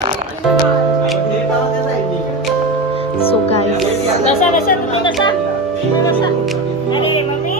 So guys बसा तुम्ही बसा अरे मम्मी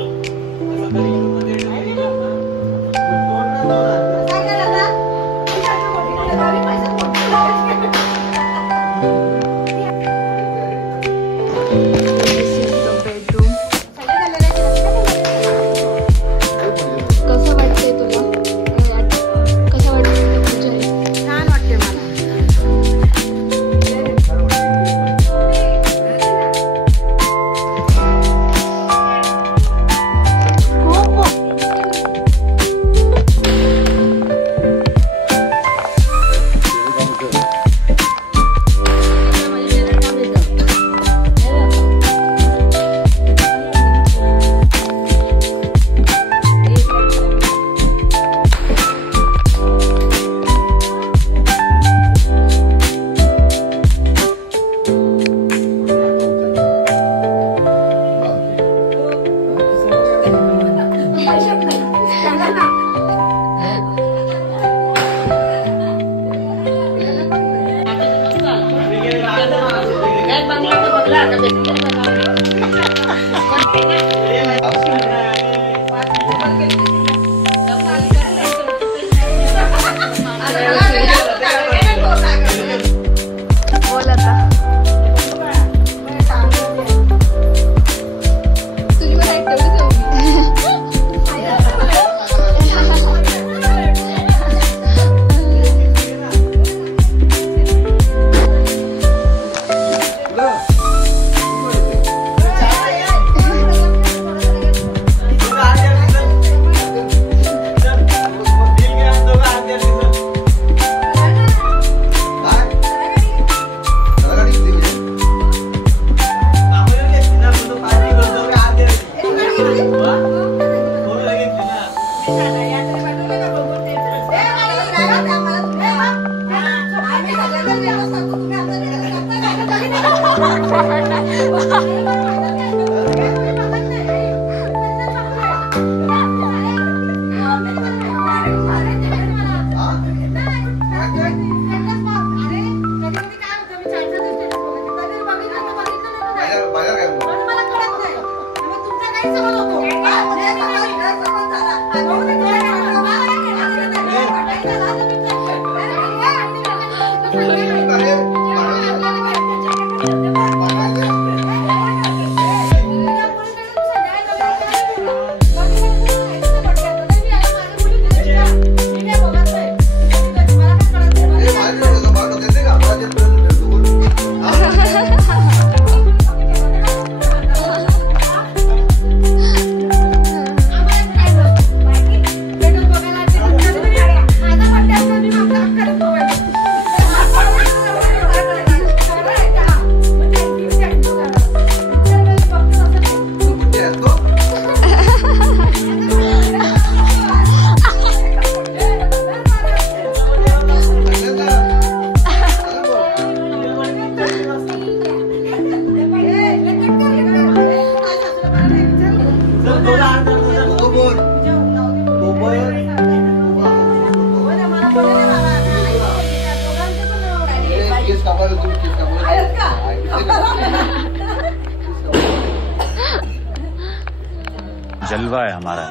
जलवा है हमारा।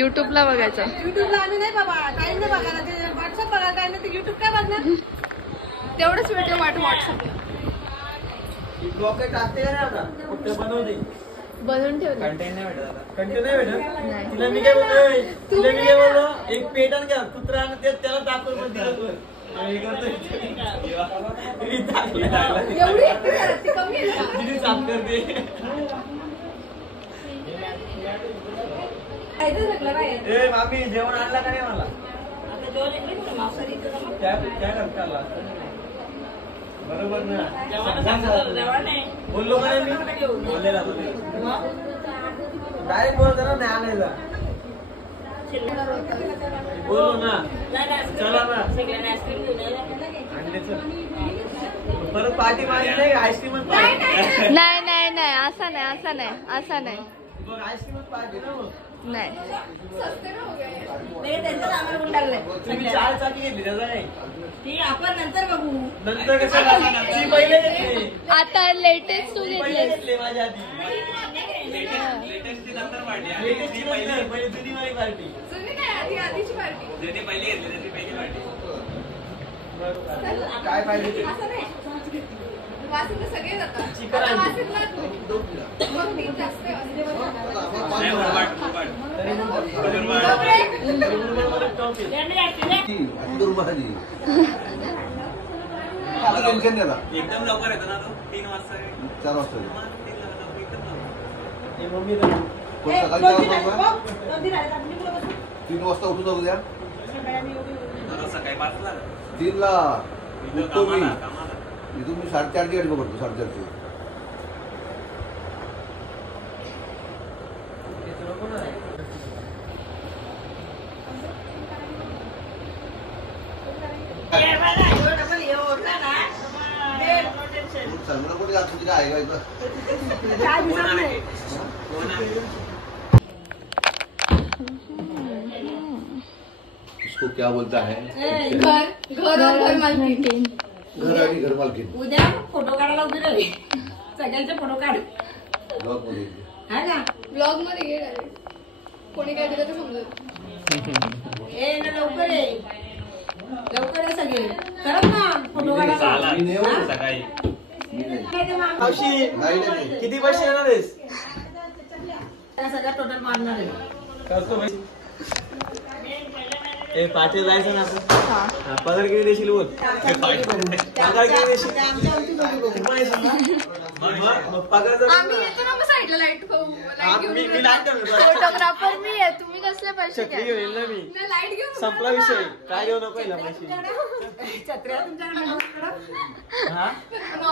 युट्यूबला बघायचं। युट्यूबला आम्ही नाही बाबा, टाइम नाही बघायला, ते व्हॉट्सअप बघायला काय नाही, ते युट्यूब काय बघणार? तेवढंच व्हिडिओ व्हॉट्सअपला बनवून ठेवलं। कंटेंट नाही भेटत आता, कंटेंट नाही भेटत। तुला मी काय बोललो, एक पेटन घ्या कुत्रा आणि त्याला दाखव पण दिला तू मामी जेवण आणला का नाही मला बरोबर ना बोललो का मी बोललेला डायरेक्ट बोलतो ना नाही आणायला बोललो ना चला ना परत पार्टी मारली नाही आईस्क्रीम नाही नाही नाही, असा नाही असा नाही असा नाही आईस्क्रीम पार्टी ना नाही नाही त्यांचं आम्हाला गुण लागलंय तुम्ही 4 चाकी घेतली त्याचा नाही ती आपण नंतर बघू. नंतर कशाला ती पहिले घेतली आता लेटेस्ट तू ती पहिले घेतलेस. घेतली माझ्या आधी लेटेस्टची नंतर पहिले जुनी वाली पार्टी आधीची पार्टी. काय पाहिजे ते वासिकला सगळे जातात. चिकन आता आणली. वासिकला मग ती जास्त आहे. टॉप आहे. एकदम लवकर येतो ना तो 3 वाजता 4 वाजता हे मम्मी तर- सकाळी 4 वाजता 3 वाजता उठून जाऊ द्या दररोज सकाळी 5 ला 3 ला उठतो मी कामाला इथून मी 4:30 ची गाडी पकडतो 4:30 नको ना. सगळं कुठे जात तुझी काय ऐकायचं इसको क्या बोलता है घर और घर मालकीन. घर आणि घर मालकीन उद्या फोटो काढायला उभी राहिली सगळ्यांचे फोटो काढ ब्लॉग मध्ये हा का ब्लॉग मध्ये घे direct. कोणी काय दिलं ते समजत. ए ना लवकर ये सगळे करत ना फोटो काढायला. मी नाही येऊ. सकाळी मी नाही काय ते मग मावशी नाही नाही किती पैसे येणार आहेस त्या सगळ्या टोटल मारणार आहे. करतो भाई ए पाटील जायचं ना आपण हा, पगार किती देशील बोल पगार किती देशील मग पगार जर आम्ही येतो ना मग साईडला लाईट मी लाईट घेऊन फोटोग्राफर मी आहे. तुम्ही कसले पैसे छत्री घेऊन येईल ना मी नाही लाईट घेऊन संपला विषय काय घेऊ नको पहिला पैसे छत्र्या तुमच्याकडे हा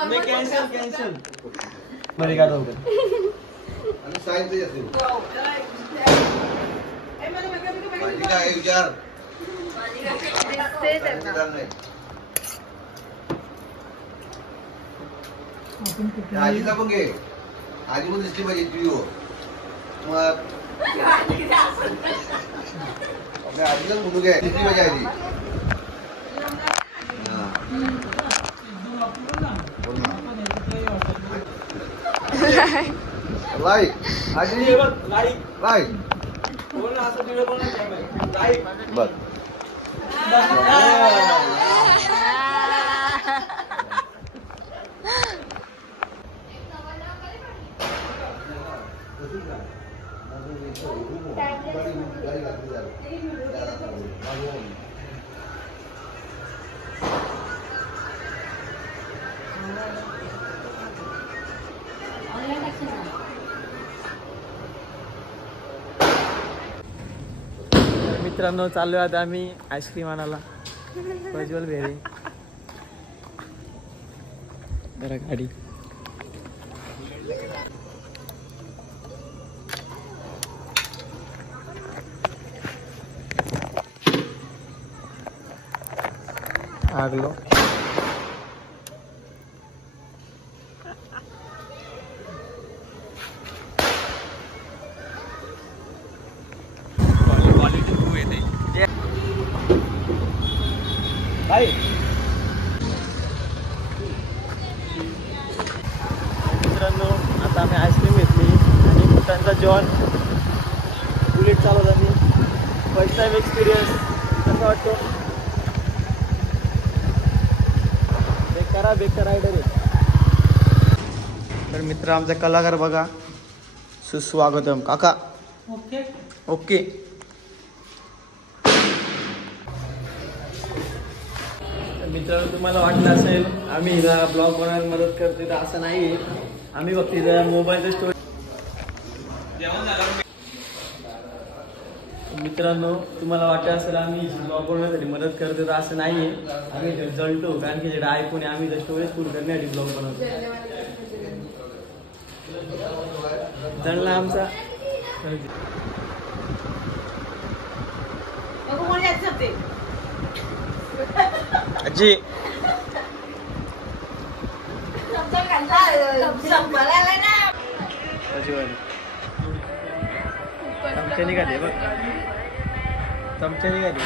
नाही कॅन्सल मध्ये का जाऊ आणि सायन्स असेल माझी काय विचार दिसते त्यांना. विचार नाही त्या आजीचा पण घे आजी पण दिसली पाहिजे टीव्हीवर मग आपल्या आजीलाच म्हणू घ्या दिसली पाहिजे आजी हा. बोल ना. लाईक आजी हे बघ लाईक लाईक बोल ना असं व्हिडिओ कोण लाईक बघ मित्रांनो चाललोय आता आम्ही आईस्क्रीम आणायला प्रज्वल भेरे जरा गाडी आगलो क्वालिटी खूप येते भाई मित्रांनो आता आम्ही आईस्क्रीम घेतली आणि त्यांचा जॉन बुलेट चालवत आम्ही फर्स्ट टाइम एक्सपिरियन्स कसा वाटतो बेकार रायडर आहे. तर मित्र आमचा कलाकार बघा सुस्वागतम काका ओके मित्रांनो तुम्हाला वाटलं असेल आम्ही हिला ब्लॉग बनवायला मदत करतोय तर असं नाही आम्ही फक्त हिला मोबाईलचा स्टोरी मित्रांनो तुम्हाला वाटत असेल आम्ही ब्लॉग बनवण्यासाठी मदत करतो तर असं नाही आम्ही जळतो कारण की जेवढा आयफोन आहे आम्ही स्टोरेज फुल करण्यासाठी ब्लॉग बनवतो जळला आमचा आजी चमचे निघाले बघ, चमचे निघाले.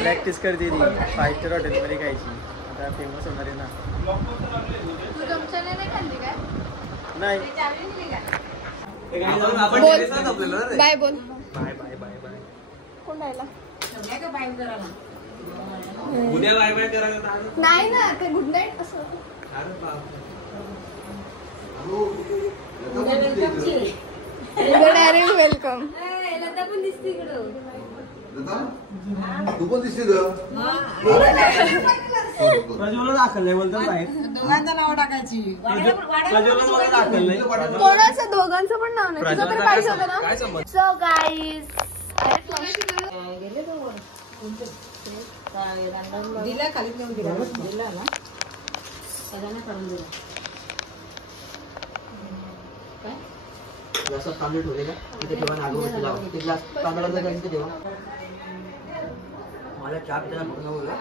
प्रॅक्टिस करते ती 5 स्टार हॉटेलमध्ये खायची. आता फेमस होणार आहे ना. तू चमच्याने नाही खाल्ली काय? नाही. बाय बोल. Bye bye bye bye. कोण राहिला? उद्या बाय बाय करायला नाही ना, ते गुड नाईट असं. Direct welcome. तू पण दिसते प्रज्वलला दाखवलंय बोलतो बाहेर. दोघांचं नाव टाकायची. प्रज्वलला मला दाखवलंय. कोणाचं दोघांचं पण नाव नाही. तुझं तरी पाहिजे होतं ना. सो गाईज दिला खाली नेऊन दिला ना सगळ्यांना काढून दिला. असं तांदूळ ठेवले का तिथे ठेवा, नागवरती लावा. ते ग्लास तांदळाचा घ्या, तिथे ठेवा. मला चहा पिताना पूर्ण बोलला.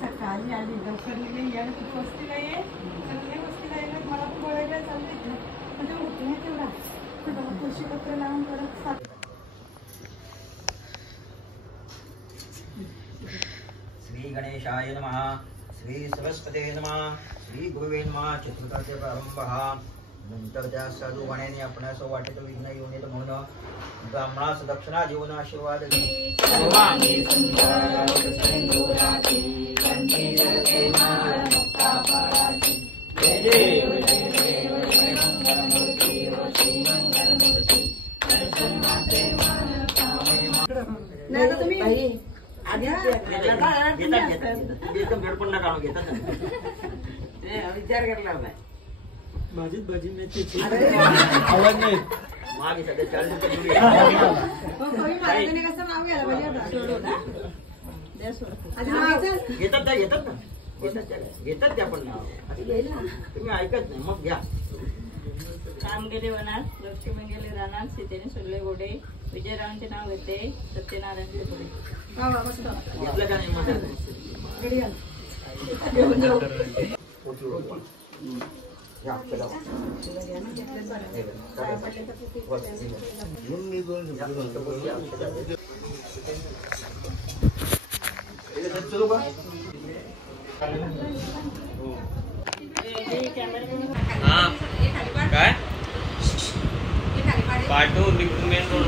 सकाळी आली लवकर गेली खूप वस्तीला ये सगळे वस्तीला येणार. मला पण बोलायला चालले म्हणजे होते ना तेवढा तुळशी पत्र लावून परत श्री गणेशाय नमः. श्री सरस्वते नमः. श्री गुरुवे नमः. चित्रकाचे प्रारंभ हा. नंतर त्या साधू गण्याने आपणास वाटेत विघ्न येऊन येत म्हणून ब्राह्मणास दक्षिणा देऊन आशीर्वाद विचार करायला लावलाय. भाजीत भाजी नाही आवाज नाही. मागे सध्या 40 रुपये कसं नाव घ्यायला पाहिजे. घेतात त्या घेतात त्या पण नाव तुम्ही ऐकत नाही मग घ्या. राम गेले वनात, लक्ष्मण गेले रानात, सीतेने सोडले गोडे, विजयरावांचे नाव घेते सत्यनारायणचे पुढे. घेतलं का नाही मग काय पाठवू निघून मेन रोड.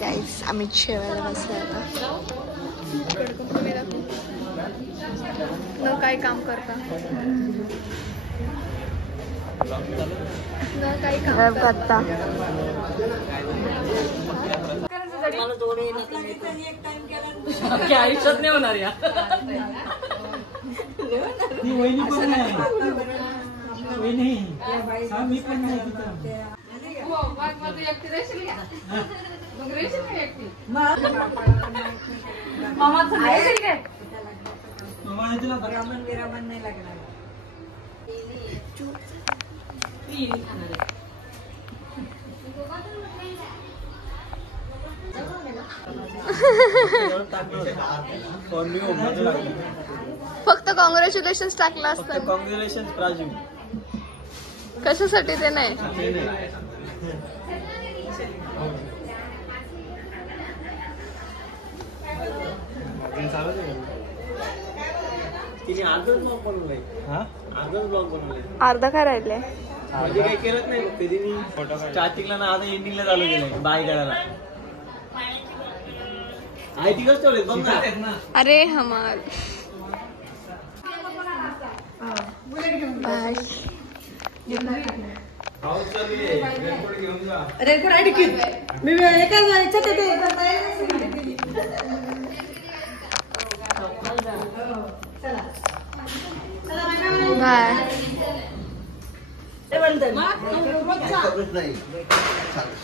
गाईस आम्ही जेवायला बसलो आता. न काय काम करता, न काही काम करता. आयुष्यात नाही होणार या. विरामन नाही लागणार. फक्त कॉंग्रॅच्युलेशन टाकलं असतं. कॉंग्रॅच्युलेशन प्राजू. कशासाठी ते नाही. तिने आजच ब्लॉग बनवलाय. आजच ब्लॉग बनवलाय. अर्धा काय राहिले. म्हणजे काही केलंच नाही फक्त तिने स्टार्टिंगला ना आता एंडिंगला चालू केलंय बाय करायला. आई तिकच ठेवले बघ ना. अरे हमार बाय. मी एकाच याच्यात येते. बाय.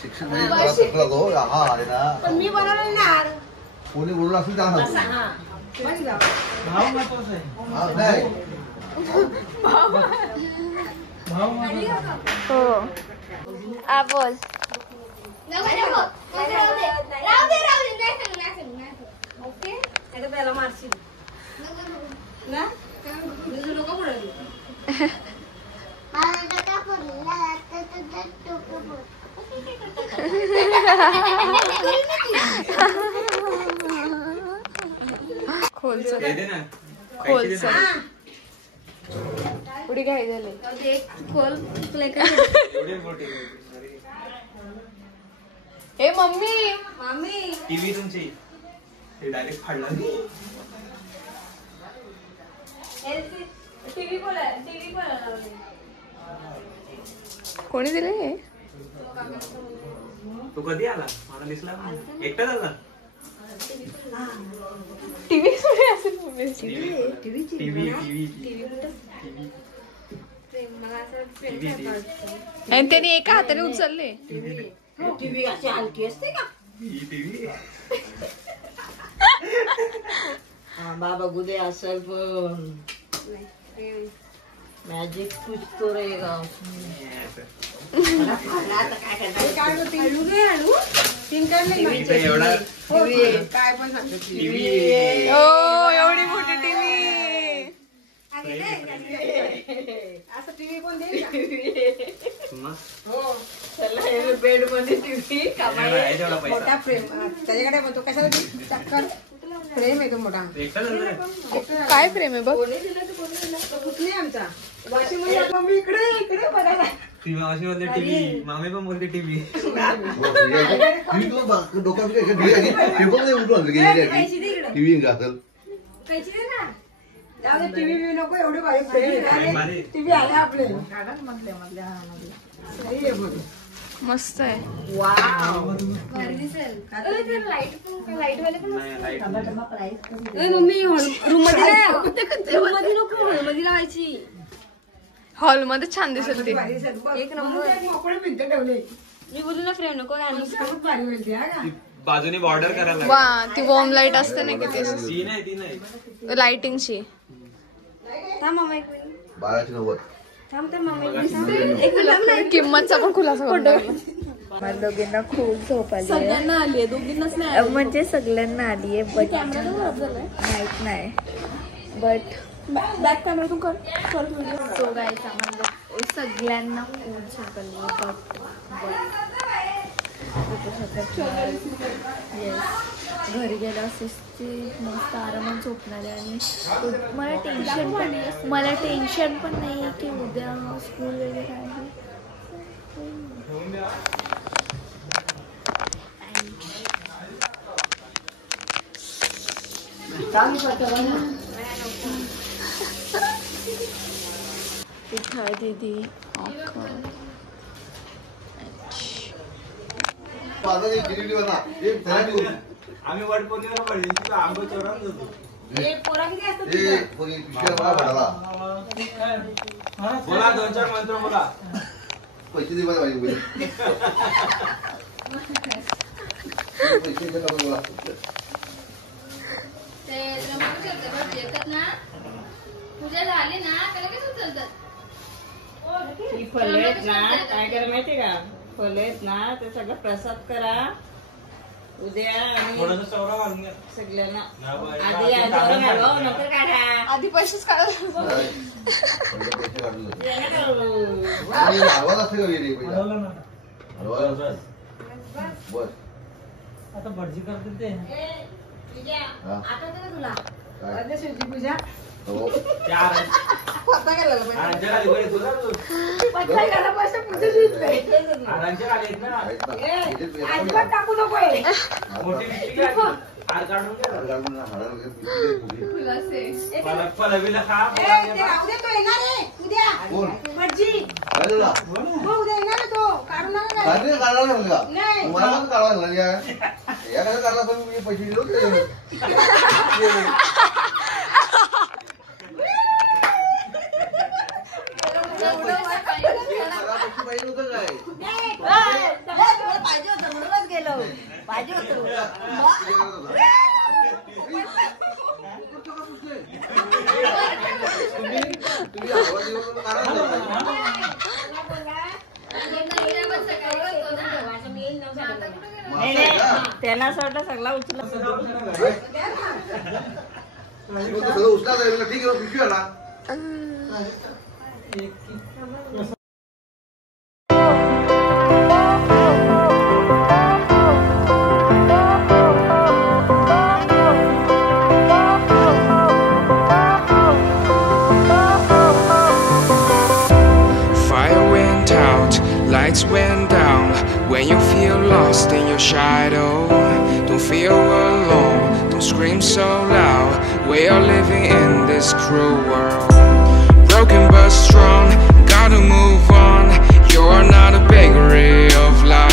शिक्षण म्हणजे हा अरे ना मी बनवणार कोणी बोलून असेल त्या भाव महत्वाचा आहे. नाही हो बोल. त्याला मारशील ना. खोलचं दे ना. खोलचं उडी घाई झाली. खोल एवढे मोठे. ए मम्मी टीव्ही तुमची ते डायरेक्ट फाडला. कोणी दिले हे. तू कधी आला मला दिसला एकटा झाला. टीव्ही कुठे असेल मम्मी. टीव्ही आणि त्याने एका हाताने उचलले. टीव्ही अशी हलकी असते का. बाबा गुदे असेल पण मॅजिक कुछ तो रहेगा. एवढा काय पण सांगतो टीव्ही एवढी मोठी टीव्ही. असं टीव्ही कोण देईल का? हो त्याला बेड मध्ये टीव्ही मोठा प्रेम त्याच्याकडे म्हणतो कशाला चक्कर प्रेम आहे तो मोठा. काय प्रेम आहे बघ. कुठली आमचा वाशीमध्ये मम्मी इकडे इकडे बघायला. टीव्ही मामे पण बोलते टीव्ही. डोक्यात टीव्ही असेल टीव्ही नको एवढे भारी टीव्ही आले आपले. मस्त आहे. मम्मी रूम मध्ये नको हॉलमध्ये लावायची. हॉल मध्ये छान दिसेल ते. एक नंबर मोकळे भिंत ठेवले. मी बोलू ना फ्रेम नको खूप भारी मिळते हा. बाजूने बॉर्डर करायला वा ती वॉर्म लाईट असते ना किती ती नाही लाइटिंगची. थांब मम्मी 1290. थांब तर मम्मी किंमतचा पण खुलासा करतो. मला दोघींना खूप झोप आली. सगळ्यांना आली आहे दोघींनाच नाही म्हणजे सगळ्यांना आली आहे बट माहित नाही. बट बॅक कॅमेरातून कर. सो गाईस आम्हाला सगळ्यांना खूप झोप आली येस घरी गेलं असते मस्त आरामात झोपणार आहे. आणि मला टेन्शन पण नाही आहे की उद्या स्कूल वगैरे आहे. उठा दीदी आम्ही वट पौर्णिमेला पडली आंबो चोरात होतो. बोला 2-4 मंत्र बोला. पैसे दे मला ते रमण करते भटजी येतात ना पूजा झाली ना त्याला कसं चालतात ही फळं आहेत ना काय करा माहितीये का फळं आहेत ना ते सगळं प्रसाद करा उद्या आणि सगळ्यांना आधी नको काढा आधी पैसेच काढा आता भटजी करतील ते तुला शिवची पूजा टाकू नको पाहिजे होतं म्हणूनच गेलो पाहिजे होतं त्यांना असं वाटलं सगळा उचला ठीक आहे पिशवी आला Lights went down when you feel lost in your shadow. Don't feel alone, don't scream so loud. We are living in this cruel world. Broken but strong, gotta move on. You're not a bakery of life.